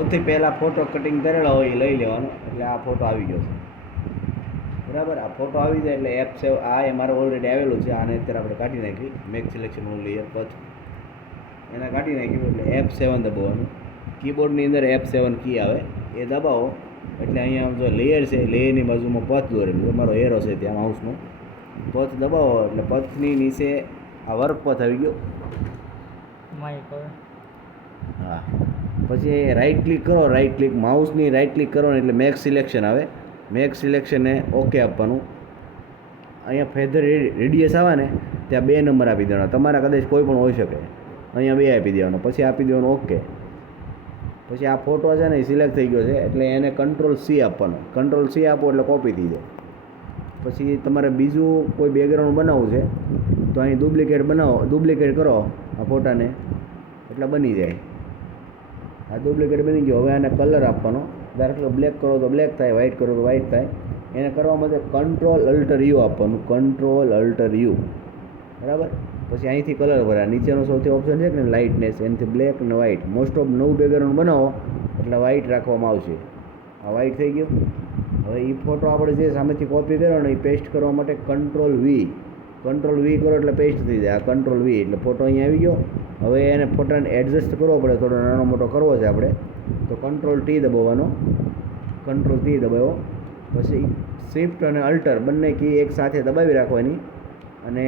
સૌથી પહેલાં photo cutting કરેલો હોય એ લઈ લેવાનો, એટલે આ ફોટો આવી ગયો છે. બરાબર, આ ફોટો આવી જાય એટલે એપ સેવ આ એ મારે ઓલરેડી આવેલું છે. આને અત્યારે આપણે કાઢી નાખી, મેક સિલેક્શન ઓનલી એપ પથ એને કાઢી નાખ્યું. એટલે F7 દબાવવાનું. કીબોર્ડની અંદર F7 કી આવે એ દબાવો એટલે અહીંયા જો લેયર છે, લેયરની બાજુમાં પથ દોરેલું તમારો એરો છે ત્યાં માઉસનો પથ દબાવો એટલે પથની નીચે આ વર્ક પથ આવી ગયો. હા, પછી રાઈટ ક્લિક કરો, રાઈટ ક્લિક માઉસની રાઈટ ક્લિક કરો ને એટલે મેક સિલેક્શન આવે. મેક સિલેક્શનને ઓકે આપવાનું. અહીંયા ફેધર રેડિયસ આવે ને ત્યાં 2 નંબર આપી દેવાના, તમારા કદાચ કોઈ પણ હોઈ શકે. અહીંયા 2 આપી દેવાનો, પછી આપી દેવાનું ઓકે. પછી આ ફોટો છે ને એ સિલેક્ટ થઈ ગયો છે એટલે એને Ctrl+C આપવાનો. Ctrl+C આપો એટલે કોપી થઈ જાય. પછી તમારે બીજું કોઈ બેકગ્રાઉન્ડ બનાવવું છે તો અહીં ડુપ્લિકેટ કરો આ ફોટાને એટલે બની જાય. આ ડુપ્લિકેટ બની ગયો. હવે આને કલર આપવાનો. ધારો કે બ્લેક કરો તો બ્લેક થાય, વ્હાઇટ કરો તો વ્હાઇટ થાય. એને કરવા માટે Ctrl+Alt+U આપવાનું. Ctrl+Alt+U, બરાબર. પછી અહીંથી કલર ભરા. નીચેનો સૌથી ઓપ્શન છે કે લાઇટનેસ, એનાથી બ્લેક ને વ્હાઇટ. મોસ્ટ ઓફ નવું બેકગ્રાઉન્ડ બનાવો એટલે વ્હાઇટ રાખવામાં આવશે. આ વ્હાઇટ થઈ ગયું. હવે એ ફોટો આપણે જે સામેથી કોપી કર્યો ને એ પેસ્ટ કરવા માટે Ctrl+V કરો એટલે પેસ્ટ થઈ જાય. આ Ctrl+V એટલે ફોટો અહીંયા આવી ગયો. હવે એને ફોટાને એડજસ્ટ કરવો પડે, થોડો નાનો મોટો કરવો છે આપણે તો Ctrl+T દબાવવાનો. Ctrl+T દબાવો પછી શિફ્ટ અને અલ્ટર બંને કી એક સાથે દબાવી રાખવાની અને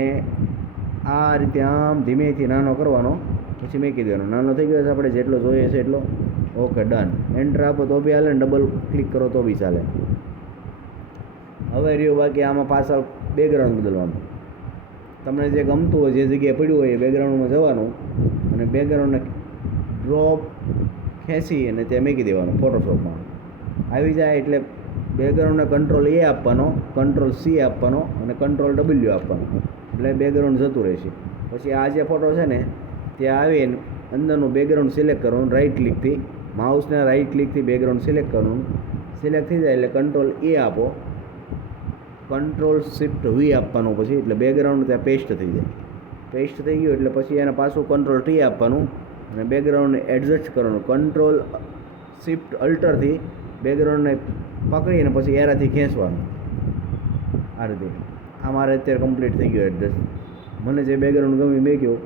આ રીતે આમ ધીમેથી નાનો કરવાનો. પછી મૂકી દેવાનો. નાનો થઈ ગયો છે આપણે જેટલો જોઈએ છે એટલો. Okay, done. એન્ટર આપો તો બી હાલે ને ડબલ ક્લિક કરો તો બી ચાલે. હવે રહ્યું બાકી આમાં પાછળ બેકગ્રાઉન્ડ બદલવાનું. તમને જે ગમતું હોય, જે જગ્યાએ પડ્યું હોય એ બેકગ્રાઉન્ડમાં જવાનું અને બેકગ્રાઉન્ડને ડ્રોપ ખેંચી અને ત્યાં મૂકી દેવાનું. ફોટોશોપમાં આવી જાય એટલે બેકગ્રાઉન્ડને Ctrl+A આપવાનો, Ctrl+C આપવાનો અને Ctrl+W આપવાનો એટલે બેકગ્રાઉન્ડ જતું રહેશે. પછી આ જે ફોટો છે ને ત્યાં આવીને અંદરનું બેકગ્રાઉન્ડ સિલેક્ટ કરવાનું. રાઈટ ક્લિકથી માઉસના રાઈટ ક્લિકથી બેકગ્રાઉન્ડ સિલેક્ટ કરવાનું. સિલેક્ટ થઈ જાય એટલે Ctrl+A આપો, Ctrl+Shift+V આપવાનું પછી એટલે બેકગ્રાઉન્ડ ત્યાં પેસ્ટ થઈ જાય. પેસ્ટ થઈ ગયું એટલે પછી એને પાછું Ctrl+T આપવાનું અને બેકગ્રાઉન્ડને એડજસ્ટ કરવાનું. Ctrl+Shift+Alt+થી બેકગ્રાઉન્ડને પકડીને પછી એરાથી ખેંચવાનું. આ રીતે આ મારે અત્યારે કમ્પ્લીટ થઈ ગયું એડજસ્ટ. મને જે બેકગ્રાઉન્ડ ગમ્યું મેં કહ્યું